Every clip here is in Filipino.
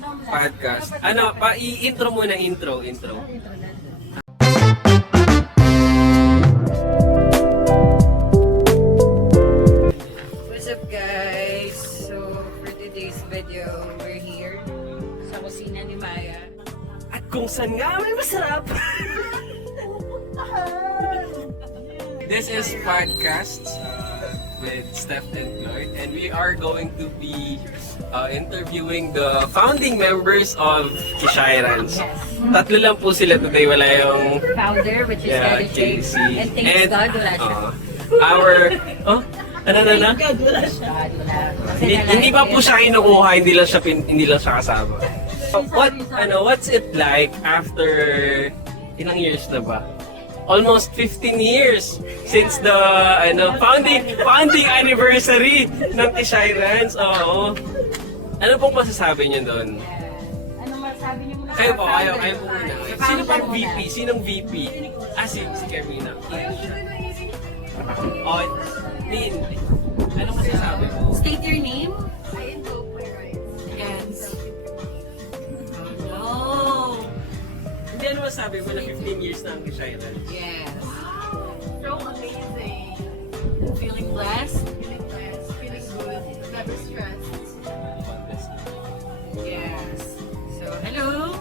podcast. Ano, i-intro muna, intro. What's up guys? So for today's video, we're here sa kusina ni Maya. At kung saan nga may masarap. This is podcast with Steph and Lloyd, and we are going to be interviewing the founding members of Kishairans. Tatlo lang po sila today, wala yung Founder, which is Daddy Casey. And thanks God, wala siya. Our, ano? God, wala siya. Hindi pa po siya kinukuha, hindi lang siya kasama. What's it like after ilang years na ba? Almost 15 years since the founding anniversary ng Kishairans. Oo. Ano pong masasabi niyo doon? Ano masasabi niyo muna? Kayo po muna. Sino pang VP? Sinong VP? Si Carmina. Oh, Min, ano masasabi mo? State your name. Yes. No. Hindi, ano masasabi mo na 15 years na ang Kishairans? Yes. So amazing. Feeling blessed? Feeling blessed. Feeling good. Never stressed. Yes. So, hello.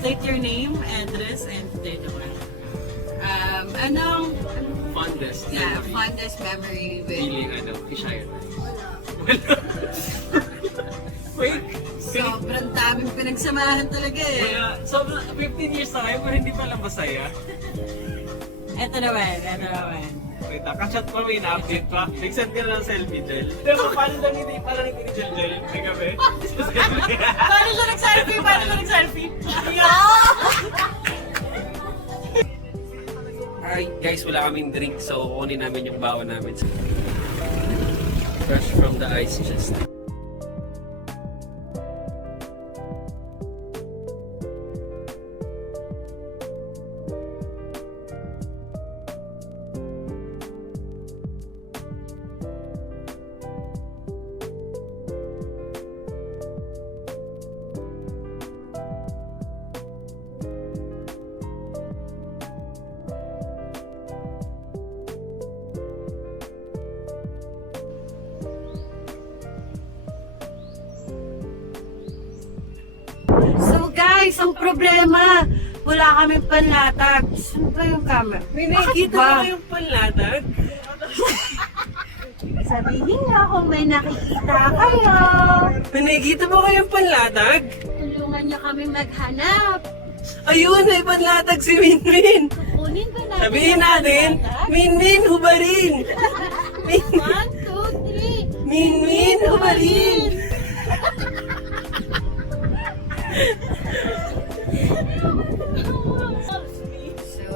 State your name, address, and date of birth. Anong Fondest. fondest memory with Feeling Kishairans. Wait. sobrang daming pinagsamahan talaga eh. Kaya, sobrang 15 years na kayo, pero hindi pala masaya. Ito naman. Wait, nakachat pa, may na-update pa. Nag-send ka na ng selfie, Del. Pero paano lang hindi ni Del? May gabi? Paano siya nag-selfie? Ay, guys, wala kaming drink, so kukunin namin yung baon namin. Fresh from the ice chest. So guys, ang problema, wala kami panlatag. Saan ba yung camera? May nakikita Ba? ko yung panlatag. Sabihin nga kung may nakikita kayo. May nakikita mo kayong panlatag? Tulungan niyo kami maghanap. Ayun, may panlatag si Minmin. Kunin ba natin? Sabihin natin, Minmin, hubarin! 1, 2, 3. Minmin, hubarin! So,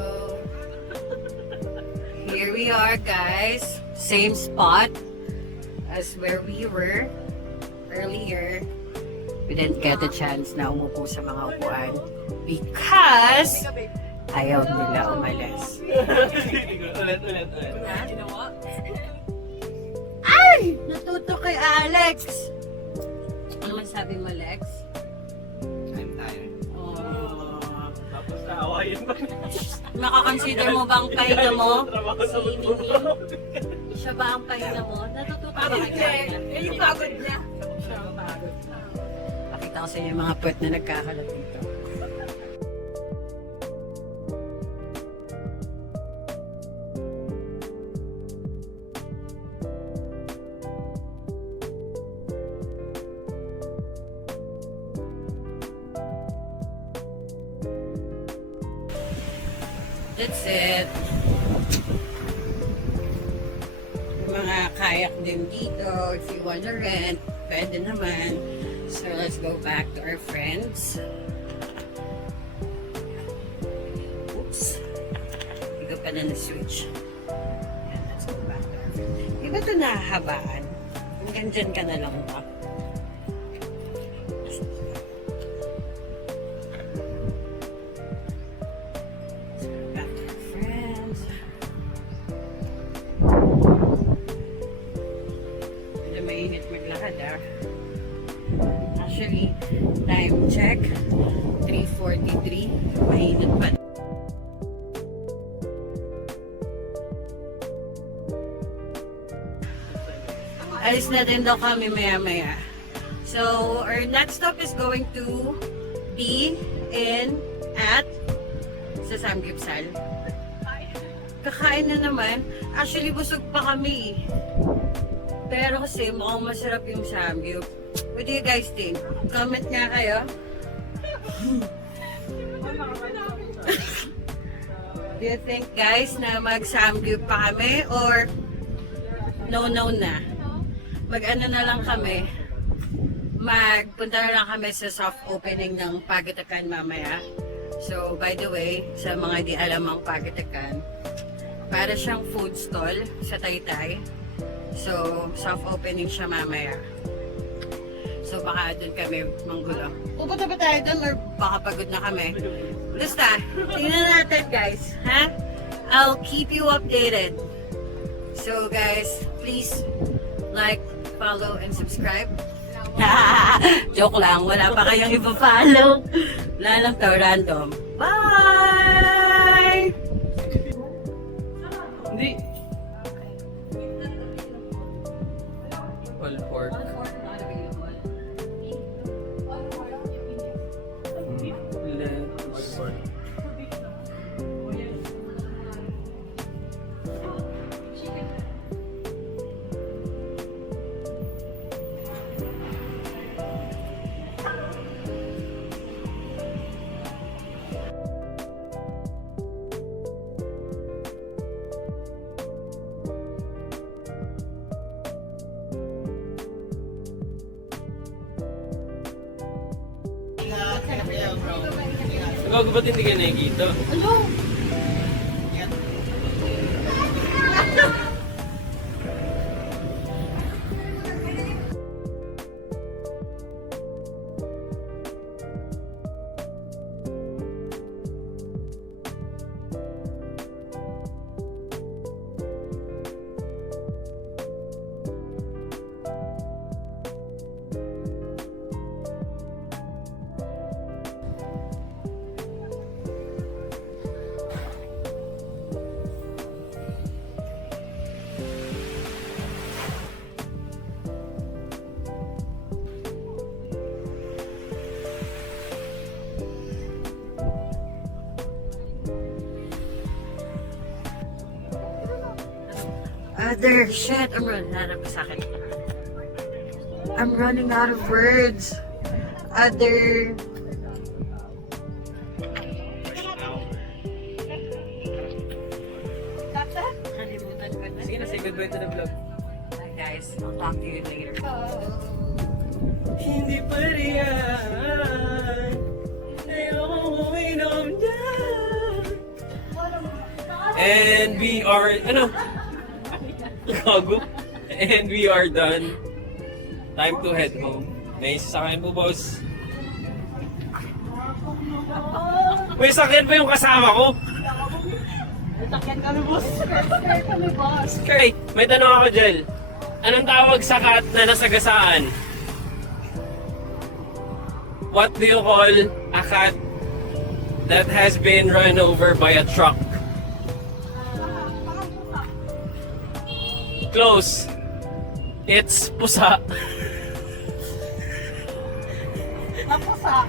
here we are guys. Same spot as where we were earlier. We didn't get a chance na umupo sa mga upuan because ayaw nila umalis. Ulit. Ay! Natuto kay Alex! Ano masabi mo, Lex? I'm tired. Oh. Tapos naawayan pa. Makakonsider mo bang pahinga mo? Trabaho sa Si Mimi? Siya ba ang pahinga mo? Natututo ka ba kay Alex? Yung pagod niya. Siya ang pagod. Pakita ko sa inyo yung mga puwet na nagkakalat dito. That's it. Mga kayak din dito. If you wanna rent, pwede naman. So let's go back to our friends. Oops. Hindi ko pala na-switch. Yan, let's go back to our friends. Di ba ito nahahabaan? Hanggang dyan ka na lang ba? Back to our friends. Medyo mainit maglakad ah. Actually, coffee. Time check, 3:43. Mainit pa. Alis na din daw kami maya-maya. So, our next stop is going to be sa Samgyeopsal. Kakain na naman. Actually, busog pa kami. Pero kasi mukhang masarap yung Samgyup. What do you guys think? Comment nga kayo. Do you think guys na mag-Samgyup pa kami or no na? Mag-ano na lang kami. Magpunta na lang kami sa soft opening ng Pagitakan mamaya. So, by the way, sa mga di alam ang Pagitakan, para siyang food stall sa Taytay. So, soft opening siya mamaya. So, baka doon kami manggulo. Pupunta ba tayo doon or baka pagod na kami? Basta, tingnan natin guys. Ha? I'll keep you updated. So guys, please like, follow, and subscribe. Joke lang, wala pa kayong ipa-follow. Wala lang to, random. Bye! Hindi. All pork. Lettuce. Gago, ba't hindi ka nakikita? Hello? Other shit, I'm running out of sakit. I'm running out of words. Other kalimutan ko na. Sige na, say goodbye to the vlog. Bye guys, I'll talk to you later. Hindi pa riyan. Ayoko uminom na. And we are, Gago. And we are done. Time to head home. May sasakyan po, boss. May sakyan pa yung kasama ko. Sakyan kami, boss. Sakyan kami, boss. Okay, may tanong ako, Jel. Anong tawag sa cat na nasagasaan? What do you call a cat that has been run over by a truck? Close. It's pusa. Napusa.